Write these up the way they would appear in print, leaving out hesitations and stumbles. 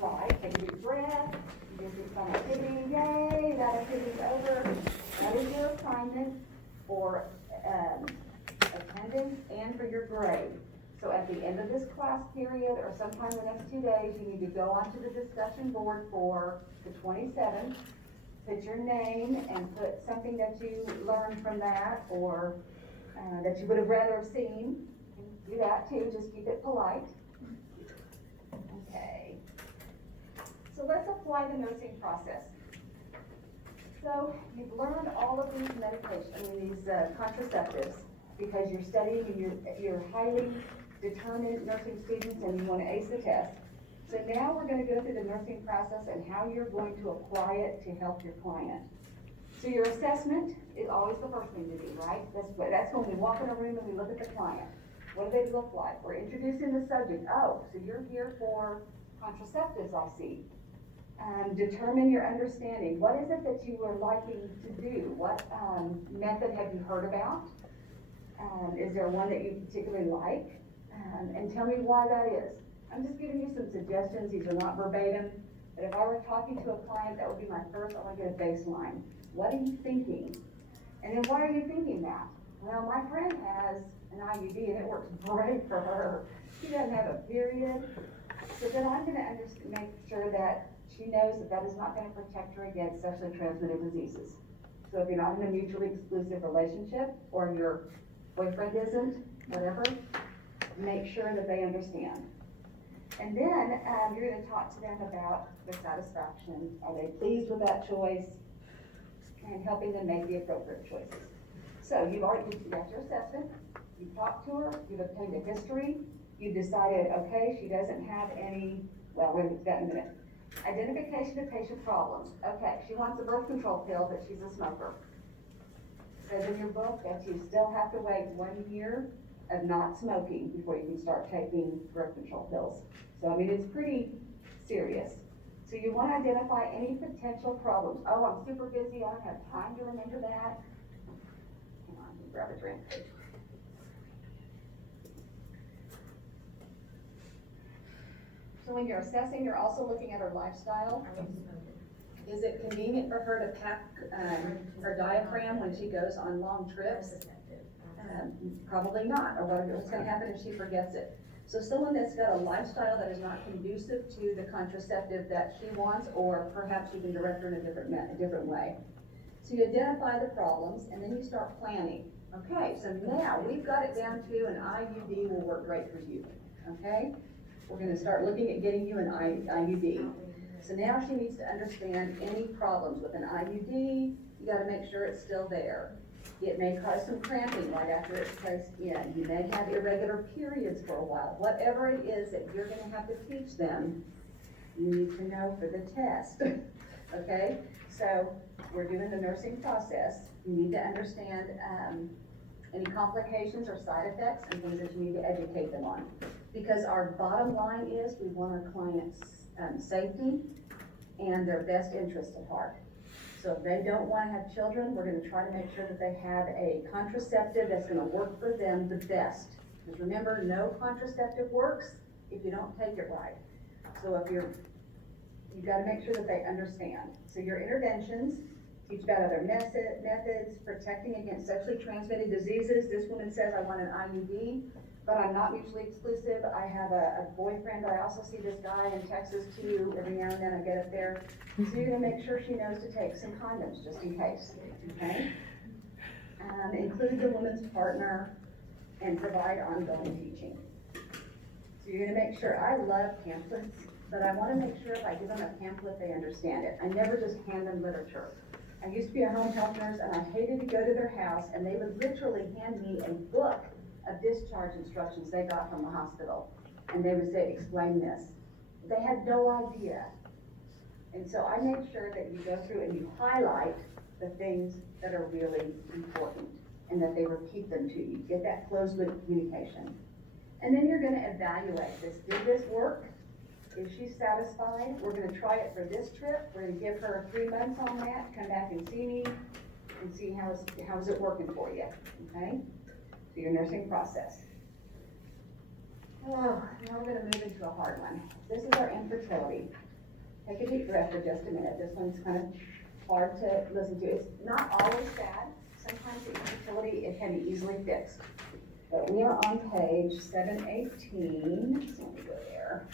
Right, take a deep breath, you just do some activity, yay, that activity's over. That is your assignment for attendance and for your grade. So at the end of this class period, or sometime in the next 2 days, you need to go onto the discussion board for the 27th, put your name and put something that you learned from that, or that you would have rather have seen. Do that too, just keep it polite. Okay. So let's apply the nursing process. So you've learned all of these these contraceptives, because you're studying and you're highly determined nursing students and you want to ace the test. So now we're going to go through the nursing process and how you're going to apply it to help your client. So your assessment is always the first thing to do, right? That's when we walk in a room and we look at the client. What do they look like? We're introducing the subject. Oh, so you're here for contraceptives, I see. Determine your understanding. What is it that you are liking to do? What method have you heard about? Is there one that you particularly like? And tell me why that is. I'm just giving you some suggestions. These are not verbatim, but if I were talking to a client, that would be my first. I want to get a baseline. What are you thinking? And then why are you thinking that? Well, my friend has an IUD and it works great for her. She doesn't have a period. So then I'm going to make sure that she knows that that is not going to protect her against sexually transmitted diseases. So if you're not in a mutually exclusive relationship, or your boyfriend isn't, whatever, make sure that they understand. And then you're going to talk to them about their satisfaction. Are they pleased with that choice? And helping them make the appropriate choices. So you've got your assessment, you've talked to her, you've obtained a history, you've decided, okay, she doesn't have any, well, we'll get that in a minute. Identification of patient problems. Okay, she wants a birth control pill, but she's a smoker. It says in your book that you still have to wait 1 year of not smoking before you can start taking birth control pills. So, I mean, it's pretty serious. So you want to identify any potential problems. Oh, I'm super busy, I don't have time to remember that. Hang on, let me grab a drink. So when you're assessing, you're also looking at her lifestyle. Is it convenient for her to pack her diaphragm when she goes on long trips? Probably not, or what's going to happen if she forgets it? So someone that's got a lifestyle that is not conducive to the contraceptive that she wants, or perhaps you can direct her in a different way. So you identify the problems, and then you start planning. Okay, so now we've got it down to an IUD will work great for you, okay? We're gonna start looking at getting you an IUD. So now she needs to understand any problems with an IUD. You gotta make sure it's still there. It may cause some cramping right after it's placed in. You may have irregular periods for a while. Whatever it is that you're gonna have to teach them, you need to know for the test, okay? So we're doing the nursing process. You need to understand any complications or side effects and things that you need to educate them on. Because our bottom line is we want our clients' safety and their best interest at heart. So if they don't want to have children, we're going to try to make sure that they have a contraceptive that's going to work for them the best. Because remember, no contraceptive works if you don't take it right. So if you've got to make sure that they understand. So your interventions, teach about other methods, protecting against sexually transmitted diseases. This woman says, I want an IUD, but I'm not mutually exclusive. I have a boyfriend, but I also see this guy in Texas too. Every now and then I get up there. So you're gonna make sure she knows to take some condoms just in case, okay? Include the woman's partner and provide ongoing teaching. So you're gonna make sure, I love pamphlets, but I wanna make sure if I give them a pamphlet, they understand it. I never just hand them literature. I used to be a home health nurse and I hated to go to their house and they would literally hand me a book of discharge instructions they got from the hospital. And they would say, explain this. They had no idea. And so I make sure that you go through and you highlight the things that are really important and that they repeat them to you. Get that closed loop communication. And then you're gonna evaluate this. Did this work? Is she satisfied? We're gonna try it for this trip. We're gonna give her 3 months on that, come back and see me and see how's it working for you, okay? So your nursing process. Oh, now we're gonna move into a hard one. This is our infertility. take a deep breath for just a minute. This one's kind of hard to listen to. It's not always bad. Sometimes the infertility, it can be easily fixed. But we are on page 718, so let me go there.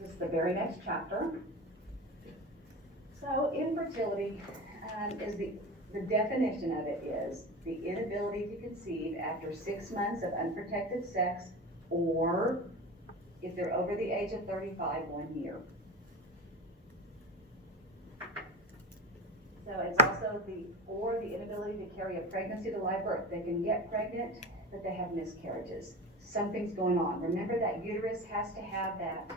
This is the very next chapter. So infertility is the definition of it is the inability to conceive after 6 months of unprotected sex, or if they're over the age of 35, 1 year. So it's also the inability to carry a pregnancy to live birth. They can get pregnant, but they have miscarriages. Something's going on. Remember that uterus has to have that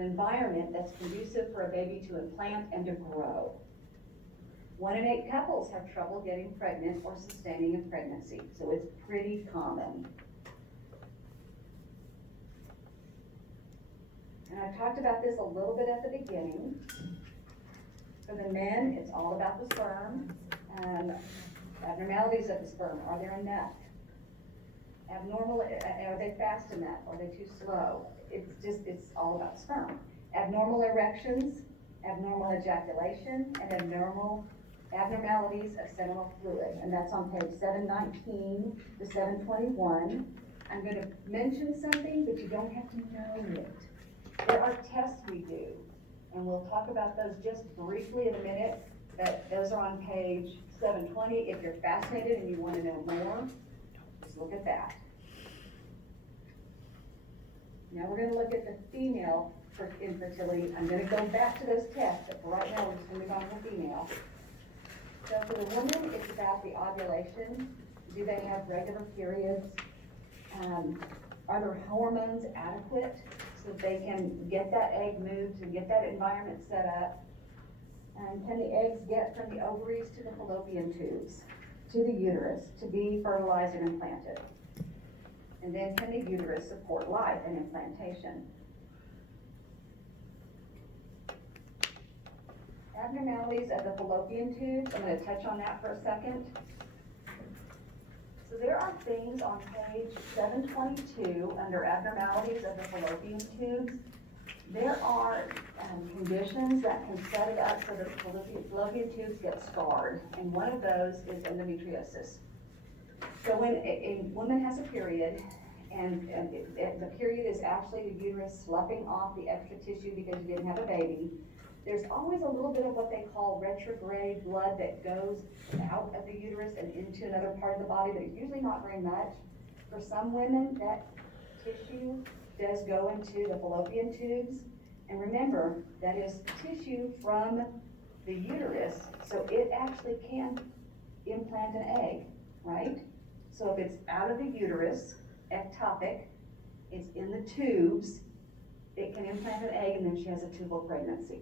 environment that's conducive for a baby to implant and to grow. 1 in 8 couples have trouble getting pregnant or sustaining a pregnancy, so it's pretty common. And I talked about this a little bit at the beginning. For the men, it's all about the sperm. Abnormalities of the sperm, are there enough? Abnormal, are they fast enough? Are they too slow? It's all about sperm. Abnormal erections, abnormal ejaculation, and abnormalities of seminal fluid. And that's on page 719 to 721. I'm going to mention something, but you don't have to know it. There are tests we do, and we'll talk about those just briefly in a minute, but those are on page 720. If you're fascinated and you want to know more, just look at that. Now we're going to look at the female for infertility. I'm going to go back to those tests, but for right now we're just going to move on to the female. So for the woman, it's about the ovulation. Do they have regular periods? Are their hormones adequate so that they can get that egg moved and get that environment set up? And can the eggs get from the ovaries to the fallopian tubes, to the uterus, to be fertilized and implanted? And then can the uterus support life and implantation? Abnormalities of the fallopian tubes, I'm going to touch on that for a second. So there are things on page 722 under abnormalities of the fallopian tubes. There are conditions that can set it up so that the fallopian tubes get scarred, and one of those is endometriosis. So when a woman has a period, and the period is actually the uterus sloughing off the extra tissue because you didn't have a baby, there's always a little bit of what they call retrograde blood that goes out of the uterus and into another part of the body, but it's usually not very much. For some women, that tissue does go into the fallopian tubes. And remember, that is tissue from the uterus, so it actually can implant an egg, right? So if it's out of the uterus, ectopic, it's in the tubes, it can implant an egg, and then she has a tubal pregnancy.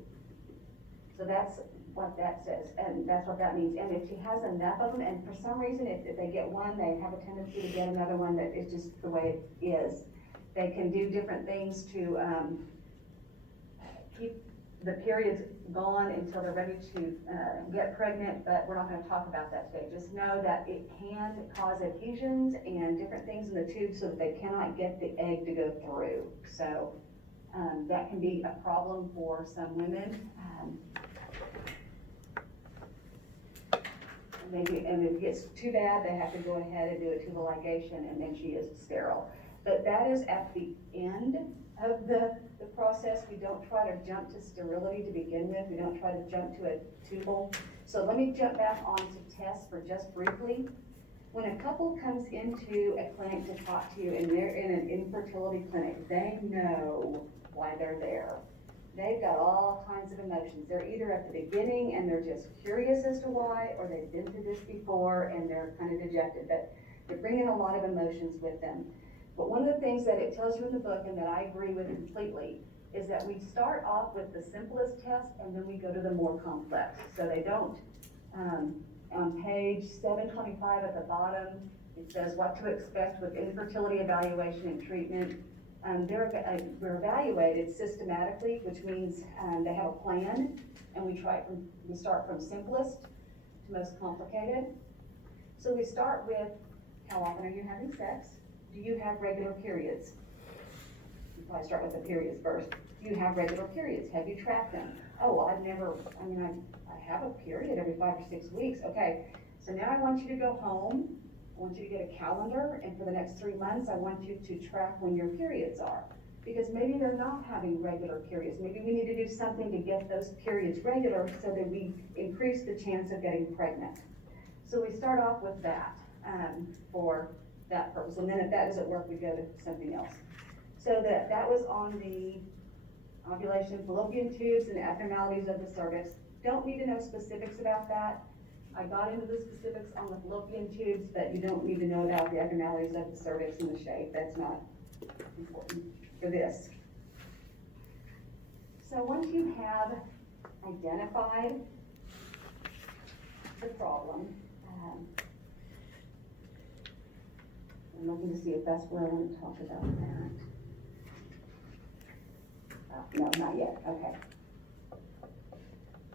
So that's what that says, and that's what that means. And if she has enough of them, and for some reason, if they get one, they have a tendency to get another one, that is just the way it is. They can do different things to keep the periods gone until they're ready to get pregnant, but we're not going to talk about that today. Just know that it can cause adhesions and different things in the tube so that they cannot get the egg to go through. So that can be a problem for some women. And if it gets too bad, they have to go ahead and do a tubal ligation, and then she is sterile. But that is at the end of the process. We don't try to jump to sterility to begin with. We don't try to jump to a tubal. So let me jump back on to tests for just briefly. When a couple comes into a clinic to talk to you and they're in an infertility clinic, they know why they're there. They've got all kinds of emotions. They're either at the beginning and they're just curious as to why, or they've been through this before and they're kind of dejected, but they're bringing a lot of emotions with them. But one of the things that it tells you in the book, and that I agree with completely, is that we start off with the simplest test and then we go to the more complex. So they don't, on page 725 at the bottom, it says what to expect with infertility evaluation and treatment. we're evaluated systematically, which means, they have a plan, and we start from simplest to most complicated. So we start with, how often are you having sex? Do you have regular periods? You probably start with the periods first. Do you have regular periods? Have you tracked them? Oh, well, I have a period every 5 or 6 weeks. Okay, so now I want you to go home. I want you to get a calendar, and for the next 3 months, I want you to track when your periods are. Because maybe they're not having regular periods. Maybe we need to do something to get those periods regular so that we increase the chance of getting pregnant. So we start off with that, for that purpose. And then if that doesn't work, we go to something else. So that was on the ovulation, fallopian tubes, and the abnormalities of the cervix. Don't need to know specifics about that. I got into the specifics on the fallopian tubes, but you don't need to know about the abnormalities of the cervix and the shape. That's not important for this. So once you have identified the problem, I'm looking to see if that's where I want to talk about that. No, not yet, okay.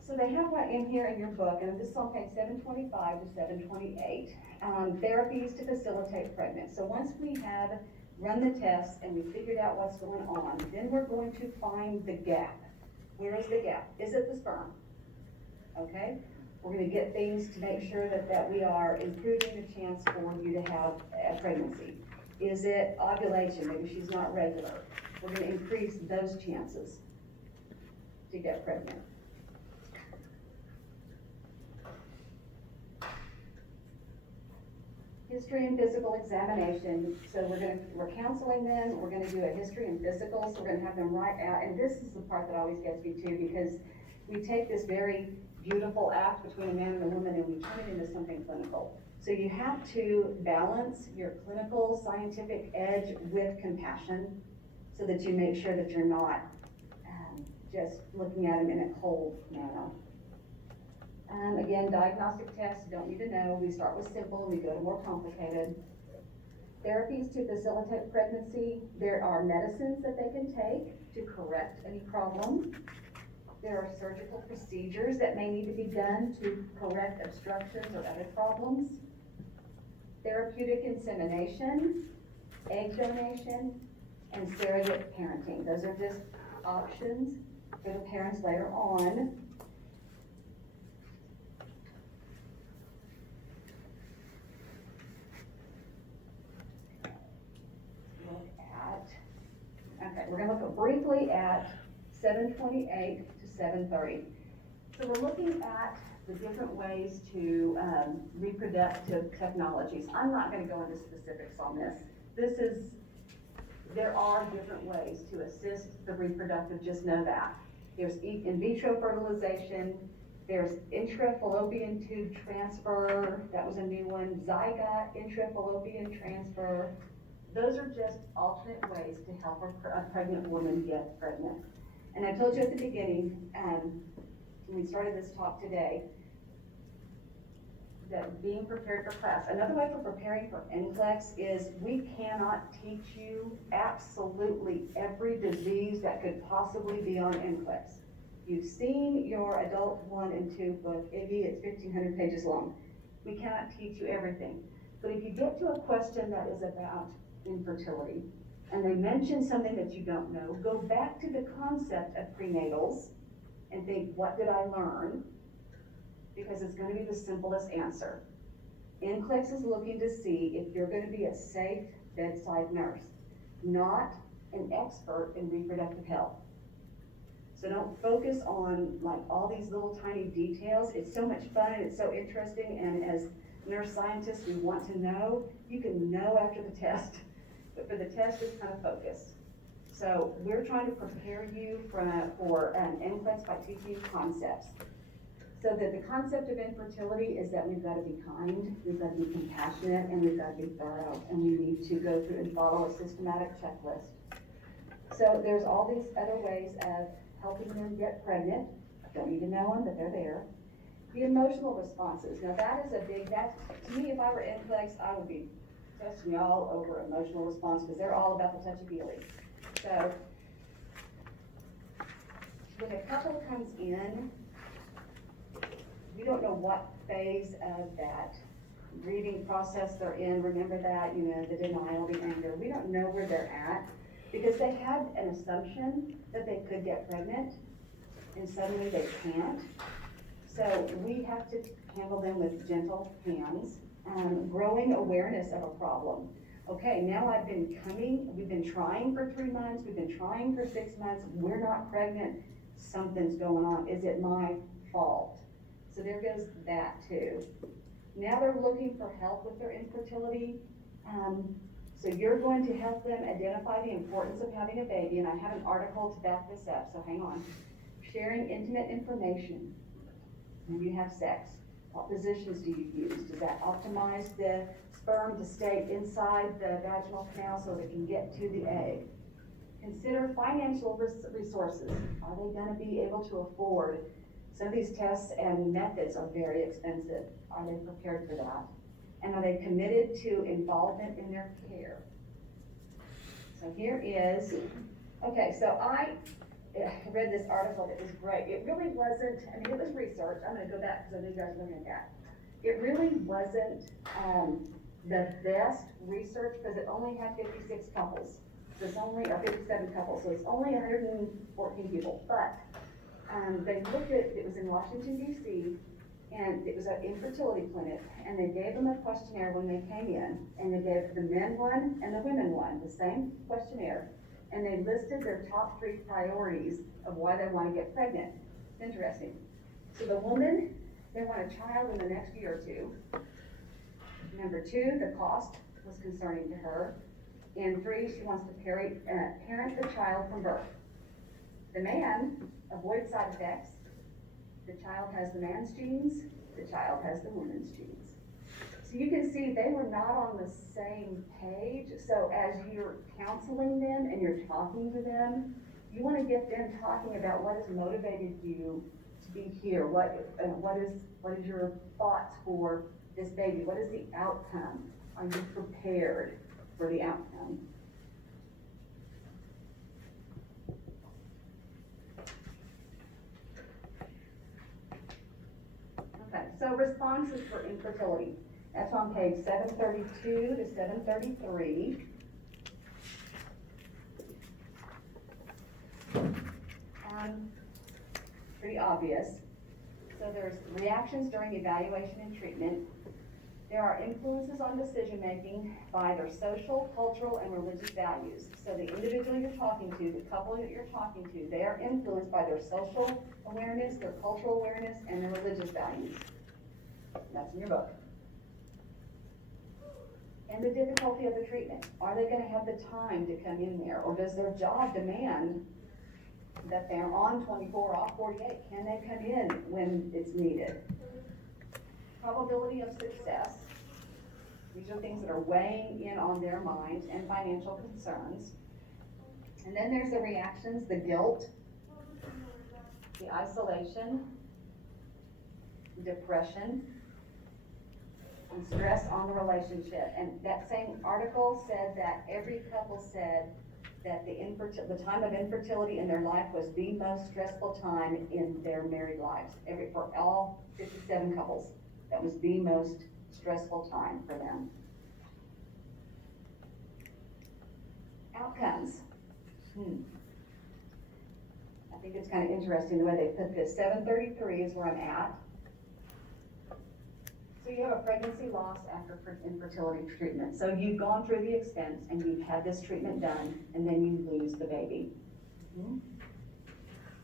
So they have that in here in your book, and this is on page 725 to 728, therapies to facilitate pregnancy. So once we have run the tests and we figured out what's going on, then we're going to find the gap. Where is the gap? Is it the sperm? Okay? We're going to get things to make sure that we are improving the chance for you to have a pregnancy. Is it ovulation? Maybe she's not regular. We're going to increase those chances to get pregnant. History and physical examination. So we're counseling them. We're going to do a history and physical. So we're going to have them write out. And this is the part that always gets me too, because we take this very beautiful act between a man and a woman and we turn it into something clinical. So you have to balance your clinical scientific edge with compassion so that you make sure that you're not just looking at them in a cold manner. Again, diagnostic tests, don't need to know. We start with simple, we go to more complicated. Therapies to facilitate pregnancy. There are medicines that they can take to correct any problem. There are surgical procedures that may need to be done to correct obstructions or other problems. Therapeutic insemination, egg donation, and surrogate parenting. Those are just options for the parents later on. Okay, we're going to look briefly at 728 to 730. So we're looking at the different ways to reproductive technologies. I'm not going to go into specifics on this. There are different ways to assist the reproductive, just know that. There's in vitro fertilization, there's intrafallopian tube transfer, that was a new one, zygote intrafallopian transfer. Those are just alternate ways to help a pregnant woman get pregnant. And I told you at the beginning, when we started this talk today, that being prepared for class. Another way for preparing for NCLEX is we cannot teach you absolutely every disease that could possibly be on NCLEX. You've seen your adult 1 and 2 book, Iggy, it's 1,500 pages long. We cannot teach you everything. But if you get to a question that is about infertility, and they mention something that you don't know, go back to the concept of prenatals and think, what did I learn? Because it's going to be the simplest answer. NCLEX is looking to see if you're going to be a safe bedside nurse, not an expert in reproductive health. So don't focus on like all these little tiny details. It's so much fun and it's so interesting, and as nurse scientists, we want to know. You can know after the test, but for the test, just kind of focus. So we're trying to prepare you for NCLEX by teaching you concepts. So that the concept of infertility is that we've got to be kind, we've got to be compassionate, and we've got to be thorough, and we need to go through and follow a systematic checklist. So there's all these other ways of helping them get pregnant. Don't need to know them, but they're there. The emotional responses. Now that is to me, if I were NCLEX, I would be testing all over emotional response because they're all about the touchy-feely. So, when a couple comes in, we don't know what phase of that grieving process they're in. Remember that, the denial, the anger. We don't know where they're at because they had an assumption that they could get pregnant and suddenly they can't. So we have to handle them with gentle hands, growing awareness of a problem. Okay, now we've been trying for 3 months, we've been trying for 6 months, we're not pregnant, something's going on. Is it my fault? So there goes that too. Now they're looking for help with their infertility. So you're going to help them identify the importance of having a baby, and I have an article to back this up, so hang on. Sharing intimate information when you have sex. What positions do you use? Does that optimize the sperm to stay inside the vaginal canal so that it can get to the egg? Consider financial resources. Are they going to be able to afford? Some of these tests and methods are very expensive. Are they prepared for that? And are they committed to involvement in their care? So here is, okay, so I read this article that was great. It really wasn't, it was research. I'm going to go back because I know you guys are looking at that. It really wasn't the best research because it only had 56 couples. So it's only, or 57 couples, so it's only 114 people. But they looked at, it was in Washington, D.C., and it was an infertility clinic, and they gave them a questionnaire when they came in, and they gave the men one and the women one, the same questionnaire, and they listed their top 3 priorities of why they want to get pregnant. It's interesting. So the woman, they want a child in the next year or 2. Number 2, the cost was concerning to her. And 3, she wants to parent the child from birth. The man avoids side effects. The child has the man's genes, the child has the woman's genes. So you can see they were not on the same page. So as you're counseling them and you're talking to them, you want to get them talking about what has motivated you to be here. What is your thoughts for this baby? What is the outcome? Are you prepared for the outcome? Okay, so responses for infertility. That's on page 732 to 733. Pretty obvious. So there's reactions during evaluation and treatment. There are influences on decision making by their social, cultural, and religious values. So the individual you're talking to, the couple that you're talking to, they are influenced by their social awareness, their cultural awareness, and their religious values. That's in your book. And the difficulty of the treatment. Are they going to have the time to come in there? Or does their job demand that they're on 24, off 48? Can they come in when it's needed? Probability of success. These are things that are weighing in on their minds, and financial concerns. And then there's the reactions, the guilt, the isolation, depression, and stress on the relationship. And that same article said that every couple said that the time of infertility in their life was the most stressful time in their married lives. For all 57 couples, that was the most stressful time for them. Outcomes. I think it's kind of interesting the way they put this. 733 is where I'm at. So you have a pregnancy loss after infertility treatment. So you've gone through the expense and you've had this treatment done, and then you lose the baby.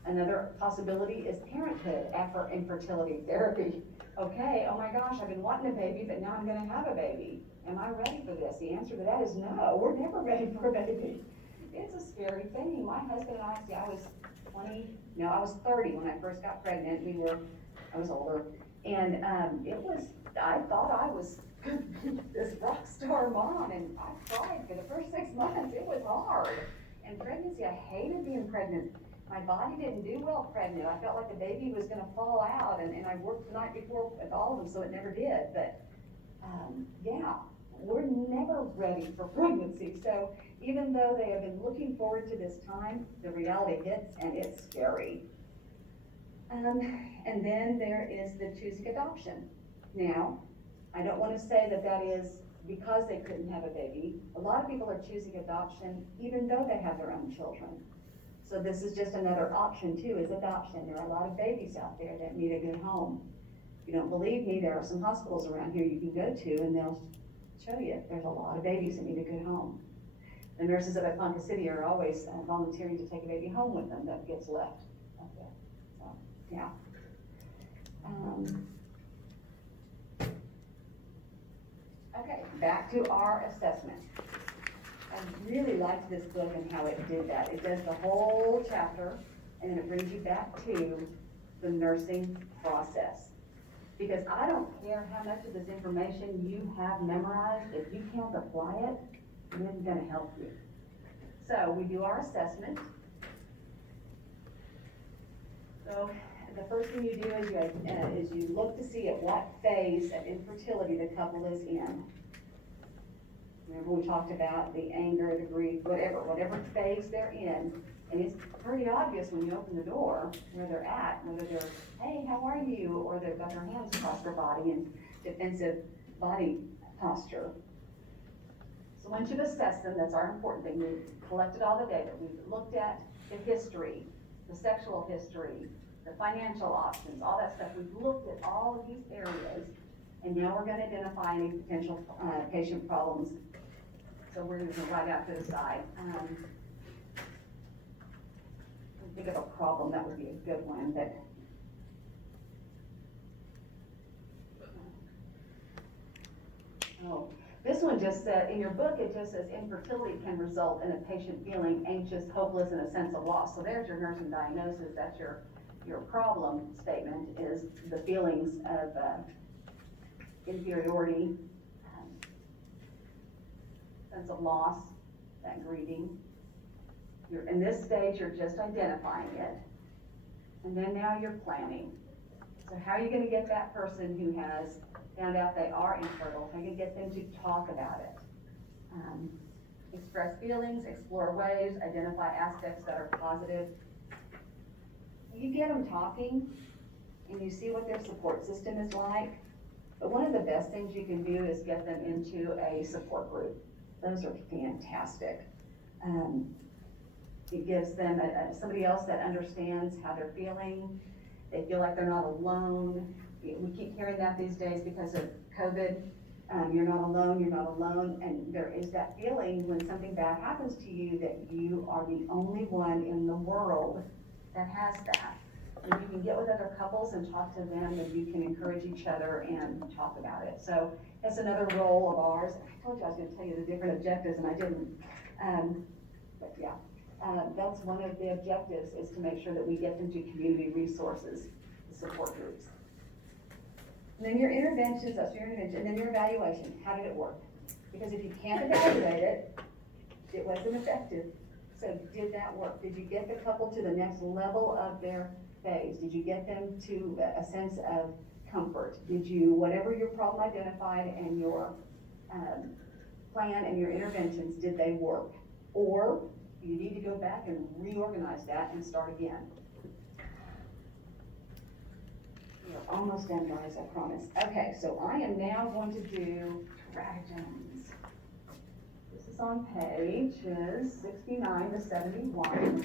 Another possibility is parenthood after infertility therapy. Okay, oh my gosh, I've been wanting a baby, but now I'm going to have a baby. Am I ready for this? The answer to that is no, we're never ready for a baby. It's a scary thing. My husband and I, I was 30 when I first got pregnant. I was older. And I thought I was this rock star mom, and I cried for the first 6 months. It was hard. And pregnancy, I hated being pregnant. My body didn't do well pregnant. I felt like the baby was going to fall out, and I worked the night before with all of them, so it never did. But yeah, we're never ready for pregnancy. So even though they have been looking forward to this time, the reality hits and it's scary. And then there is the choosing adoption. Now, I don't want to say that that is because they couldn't have a baby. A lot of people are choosing adoption even though they have their own children. So this is just another option too, is adoption. There are a lot of babies out there that need a good home. If you don't believe me, there are some hospitals around here you can go to and they'll show you there's a lot of babies that need a good home. The nurses at Ponca City are always volunteering to take a baby home with them that gets left up there. So, yeah. Okay, back to our assessment. I really liked this book and how it did that. It does the whole chapter, and then it brings you back to the nursing process. Because I don't care how much of this information you have memorized, if you can't apply it, it isn't gonna help you. So we do our assessment. So the first thing you do is you look to see at what phase of infertility the couple is in. Remember we talked about the anger, the grief, whatever phase they're in, and it's pretty obvious when you open the door where they're at, whether they're, hey, how are you, or they've got their hands across their body in defensive body posture. So once you've assessed them, that's our important thing. We've collected all the data. We've looked at the history, the sexual history, the financial options, all that stuff. We've looked at all of these areas, and now we're going to identify any potential patient problems. So we're going to write out to the side. Think of a problem that would be a good one, but this one just said, in your book, it just says infertility can result in a patient feeling anxious, hopeless, and a sense of loss. So there's your nursing diagnosis. That's your problem statement, is the feelings of inferiority, sense of loss, that grieving. In this stage, you're just identifying it. And then now you're planning. So how are you going to get that person who has found out they are infertile, how are you going to get them to talk about it? Express feelings, explore ways, identify aspects that are positive. You get them talking, and you see what their support system is like. But one of the best things you can do is get them into a support group. Those are fantastic. It gives them somebody else that understands how they're feeling. They feel like they're not alone. We keep hearing that these days because of COVID. You're not alone, and there is that feeling when something bad happens to you that you are the only one in the world that has that. And you can get with other couples and talk to them, and you can encourage each other and talk about it. So that's another role of ours. I told you I was going to tell you the different objectives, and I didn't. But yeah. That's one of the objectives, is to make sure that we get them to community resources, the support groups. And then your interventions, that's your intervention, and then your evaluation. How did it work? Because if you can't evaluate it, it wasn't effective. So did that work? Did you get the couple to the next level of their phase? Did you get them to a sense of comfort? Did you, whatever your problem identified and your plan and your interventions, did they work? Or you need to go back and reorganize that and start again. We're almost done, guys, I promise. Okay, so I am now going to do stratagems. This is on pages 69 to 71.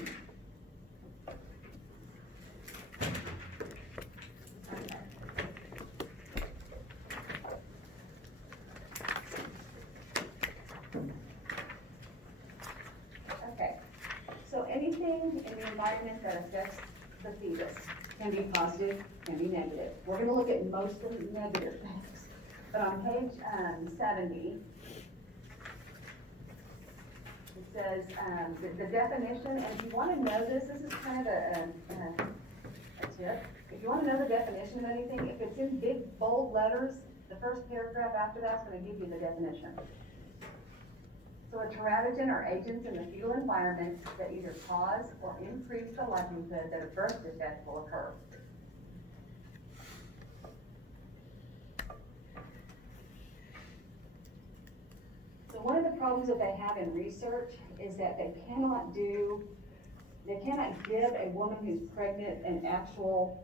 Anything in the environment that affects the fetus can be positive, can be negative. We're going to look at mostly negative things. But on page 70, it says the definition, and if you want to know this is kind of a tip. If you want to know the definition of anything, if it's in big, bold letters, the first paragraph after that's going to give you the definition. So a teratogen are agents in the fetal environment that either cause or increase the likelihood that a birth defect will occur. problems that they have in research is that they cannot give a woman who's pregnant an actual,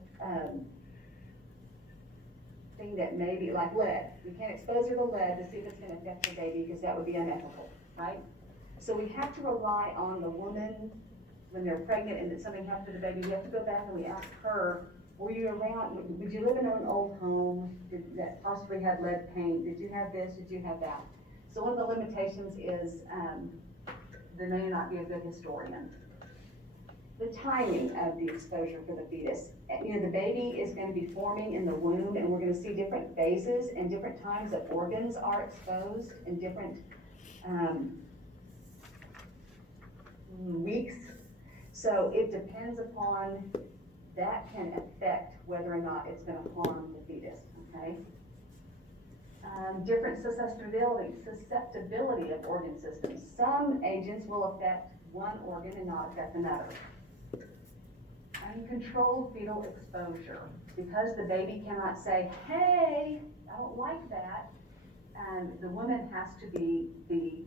thing that may be like lead. You can't expose her to lead to see if it's gonna affect her baby, because that would be unethical, right? So we have to rely on the woman when they're pregnant and that something happened to the baby. We have to go back and we ask her, were you around, did you live in an old home that possibly had lead paint? Did you have this, did you have that? So one of the limitations is, they may not be a good historian. The timing of the exposure for the fetus. You know, the baby is gonna be forming in the womb, and we're gonna see different phases and different times that organs are exposed in different, weeks. So it depends upon, that can affect whether or not it's gonna harm the fetus, okay? Different susceptibility of organ systems. Some agents will affect one organ and not affect another. Uncontrolled fetal exposure. Because the baby cannot say, hey, I don't like that, the woman has to be the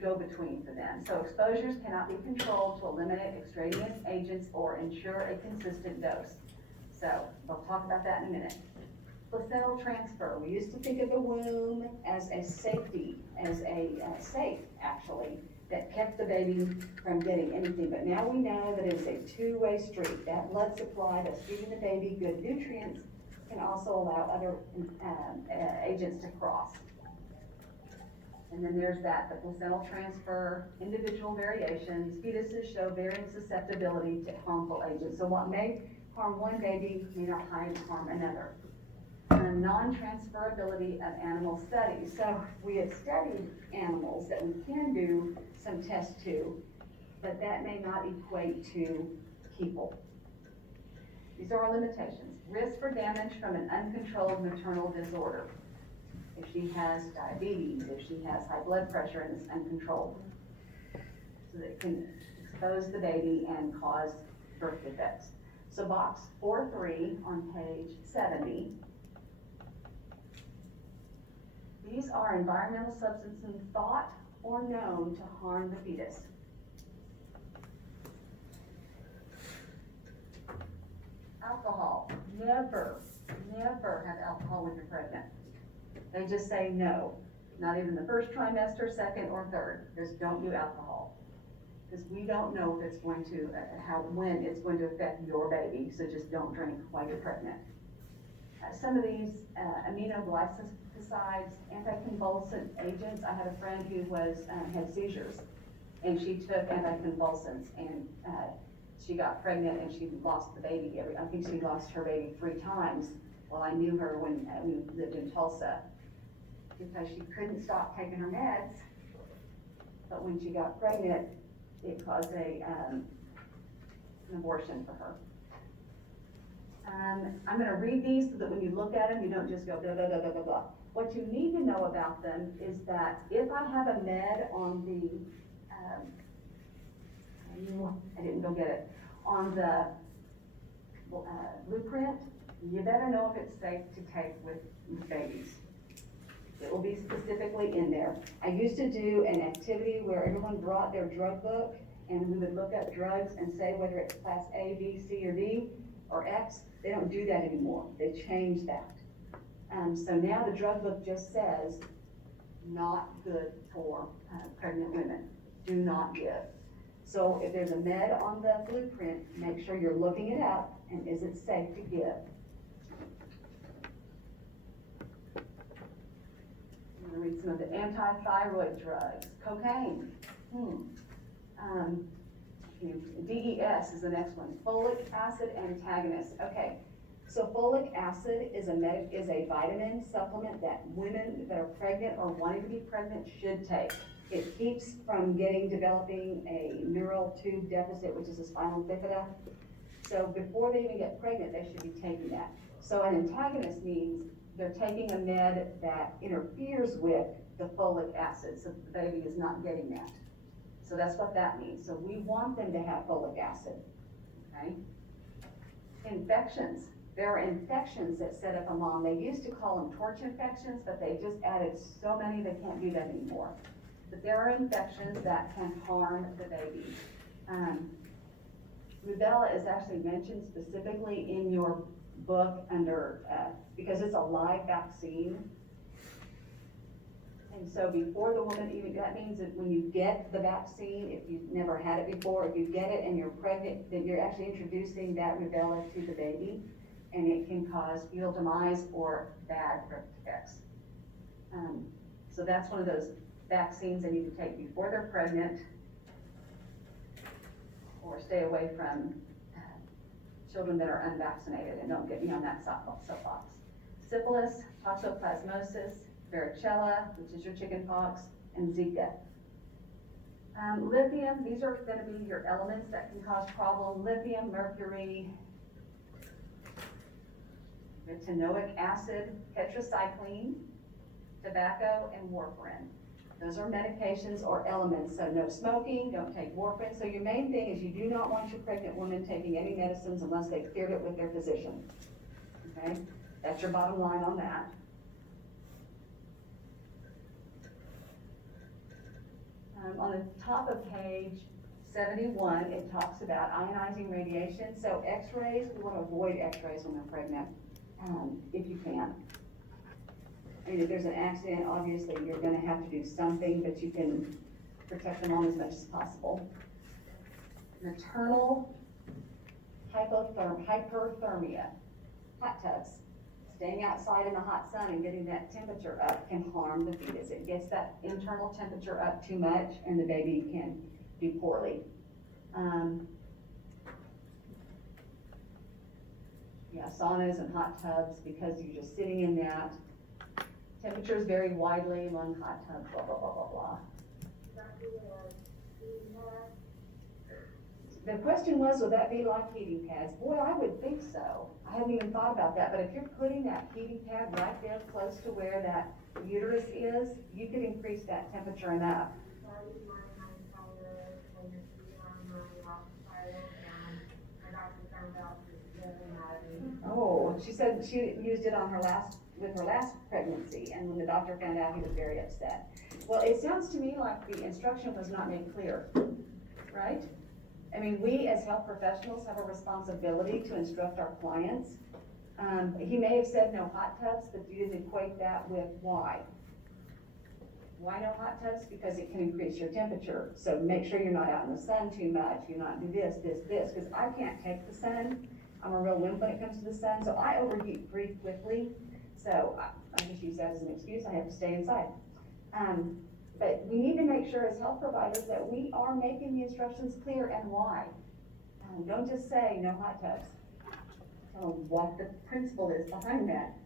go-between for them. So exposures cannot be controlled to eliminate extraneous agents or ensure a consistent dose. So we'll talk about that in a minute. Placental transfer. We used to think of the womb as a safety, as a safe, actually, that kept the baby from getting anything. But now we know that it's a two-way street. That blood supply that's feeding the baby good nutrients can also allow other agents to cross. And then there's that, the placental transfer, individual variations. Fetuses show varying susceptibility to harmful agents. So what may harm one baby may not harm another. Non-transferability of animal studies. So we have studied animals that we can do some tests to, but that may not equate to people. These are our limitations. Risk for damage from an uncontrolled maternal disorder. If she has diabetes, if she has high blood pressure and it's uncontrolled. So that it can expose the baby and cause birth defects. So box 4.3 on page 70. These are environmental substances thought or known to harm the fetus. Alcohol. Never have alcohol when you're pregnant. They just say no. Not even the first trimester, second, or third. Just don't do alcohol. Because we don't know if it's going to, when it's going to affect your baby, so just don't drink while you're pregnant. Some of these aminoglycosides, anticonvulsant agents. I had a friend who had seizures, and she took anticonvulsants, and she got pregnant, and she lost the baby. I think she lost her baby 3 times. Well, I knew her when we lived in Tulsa, because she couldn't stop taking her meds, but when she got pregnant, it caused an abortion for her. I'm gonna read these so that when you look at them, you don't just go blah, blah, blah, blah, blah, blah. What you need to know about them is that if I have a med on the, I didn't go get it, on the blueprint, you better know if it's safe to take with babies. It will be specifically in there. I used to do an activity where everyone brought their drug book, and we would look up drugs and say whether it's class A, B, C, or D, or X. They don't do that anymore. They changed that. So now the drug book just says, not good for pregnant women. Do not give. So if there's a med on the blueprint, make sure you're looking it up, and is it safe to give? I'm gonna read some of the anti-thyroid drugs. Cocaine. DES is the next one. Folic acid antagonist. Okay, so folic acid is a vitamin supplement that women that are pregnant or wanting to be pregnant should take. It keeps from developing a neural tube deficit, which is a spinal bifida. So before they even get pregnant, they should be taking that. So an antagonist means they're taking a med that interferes with the folic acid, so the baby is not getting that. So that's what that means. So we want them to have folic acid, okay? Infections. There are infections that set up a mom. They used to call them torch infections, but they just added so many they can't do that anymore. but there are infections that can harm the baby. Rubella is actually mentioned specifically in your book under, because it's a live vaccine. And so before the woman even, that means that when you get the vaccine, if you've never had it before, if you get it and you're pregnant, then you're actually introducing that rubella to the baby, and it can cause fetal demise or bad birth defects. So that's one of those vaccines they need to take before they're pregnant, or stay away from children that are unvaccinated, and don't get me on that soapbox. Syphilis, toxoplasmosis, varicella, which is your chicken pox, and Zika. Lithium, these are gonna be your elements that can cause problems. Lithium, mercury, retinoic acid, tetracycline, tobacco, and warfarin. Those are medications or elements, so no smoking, don't take warfarin. So your main thing is you do not want your pregnant woman taking any medicines unless they've cleared it with their physician. Okay, that's your bottom line on that. On the top of page 71, it talks about ionizing radiation. So x-rays, we want to avoid x-rays when they're pregnant, if you can. I mean, if there's an accident, obviously you're gonna have to do something, but you can protect them on as much as possible. Maternal hyperthermia, hot tubs. Staying outside in the hot sun and getting that temperature up can harm the fetus. It gets that internal temperature up too much and the baby can do poorly. Yeah, saunas and hot tubs, because you're just sitting in that. Temperatures vary widely among hot tubs, blah, blah, blah, blah, blah. The question was, would that be like heating pads? Boy, I would think so. I hadn't even thought about that, but if you're putting that heating pad right there close to where that uterus is, you could increase that temperature enough. Oh, she said she used it on with her last pregnancy, and when the doctor found out, he was very upset. Well, it sounds to me like the instruction was not made clear, right? I mean, we as health professionals have a responsibility to instruct our clients. He may have said no hot tubs, but you didn't equate that with why. Why no hot tubs? Because it can increase your temperature. So make sure you're not out in the sun too much. You're not do this, because I can't take the sun. I'm a real wimp when it comes to the sun, so I overheat pretty quickly. So I just use that as an excuse. I have to stay inside. But we need to make sure as health providers that we are making the instructions clear and why. Don't just say no hot tubs. Tell them what the principle is behind that.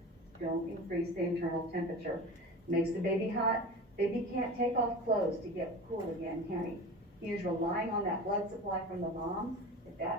Don't increase the internal temperature. Makes the baby hot. Baby can't take off clothes to get cool again, can he? He is relying on that blood supply from the mom. If that